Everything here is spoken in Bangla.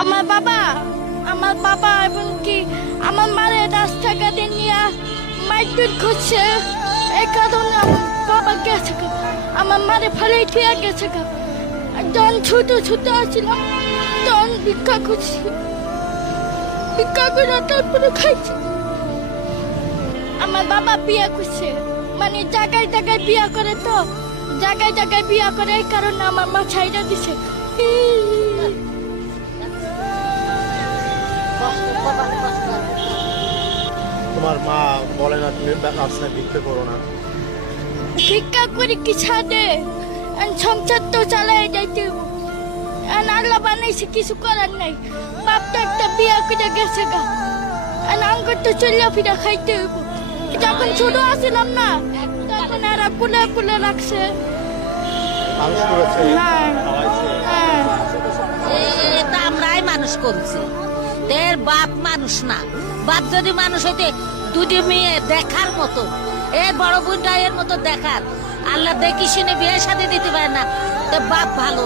আমার বাবা আমার বাবা এবং কি আমার মারে রাস্তাঘাটে নিয়ে মাইটুট করছে। এই কারণে আমার বাবা গেছে গা। আমার মারে ফেলে ঠিক গেছে গা। যখন ছোট ছোট আসছিলাম তখন ভিক্ষা করছি, ভিক্ষা করে তারপরে খাইছি। আমার বাবা বিয়ে করছে, মানে জায়গায় জায়গায় বিয়ে করে, তো জায়গায় জায়গায় বিয়ে করে, এই কারণে আমার মা ছাইড়া দিছে। তোমার মা বলে না তুমি রাস্তায় ভিক্ষা করো না? ভিক্ষা করে কি ছাদে সংসার তো চালাই যাইতে হইব। আল্লাহ বানাইছে, কিছু করার নাই। বাপ তো একটা বিয়ে করে গেছে গা, আঙ্গুর তো চলিয়া ফিরা খাইতে হইব। যখন ছোট আসিলাম না তখন এরা কুলে কুলে রাখছে। মানুষ করেছে, হ্যাঁ খাওয়াইছে। হ্যাঁ এটা আমরাই মানুষ করছি। এর বাপ মানুষ না। বাপ যদি মানুষ হইতে দুটি মেয়ে দেখার মতো, এর বড় বোনটা এর মতো দেখার, আল্লাহ দেখি শুনে বিয়ে শাদী দিতে পারে না, তো বাপ ভালো।